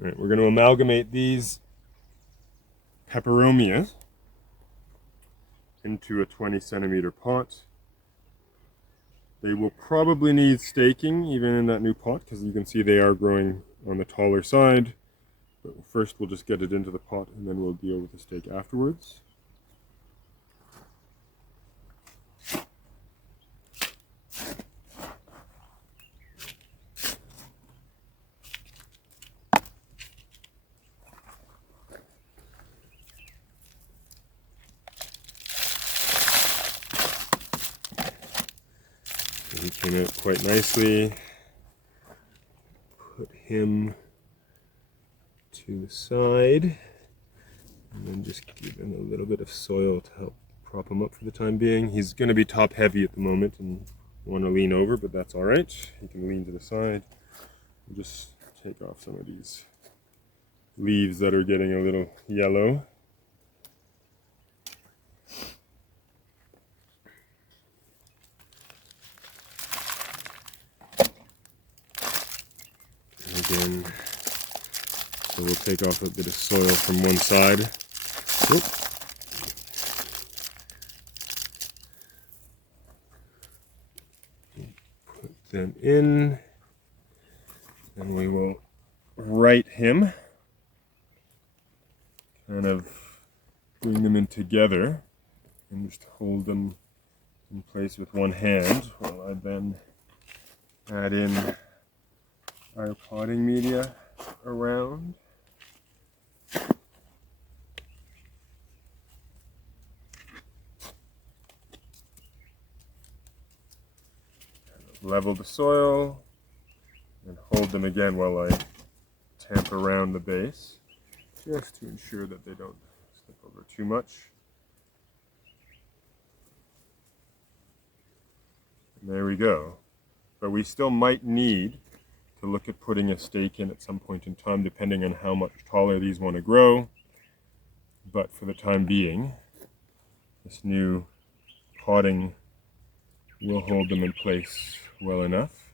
All right, we're going to amalgamate these Peperomias into a 20 centimeter pot. They will probably need staking even in that new pot because you can see they are growing on the taller side. But first we'll just get it into the pot and then we'll deal with the stake afterwards. He came out quite nicely. Put him to the side and then just give him a little bit of soil to help prop him up for the time being. He's going to be top heavy at the moment and want to lean over, but that's all right. He can lean to the side. We'll just take off some of these leaves that are getting a little yellow. Again, so we'll take off a bit of soil from one side. Oop. Put them in, and we will right him, kind of bring them in together, and just hold them in place with one hand while I then add in our potting media around. Level the soil and hold them again while I tamp around the base, just to ensure that they don't slip over too much. And there we go. But we still might need to look at putting a stake in at some point in time, depending on how much taller these want to grow. But for the time being, this new potting will hold them in place well enough.